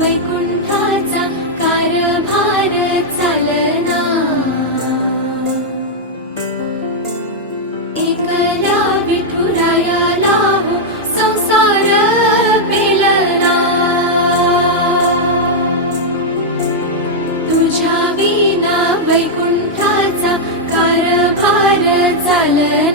वैकुंठाचा कारभार चालना। एकल्या विठुरायाला हो संसार पेलना। तुझ्या विना वैकुंठाचा कारभार चालना।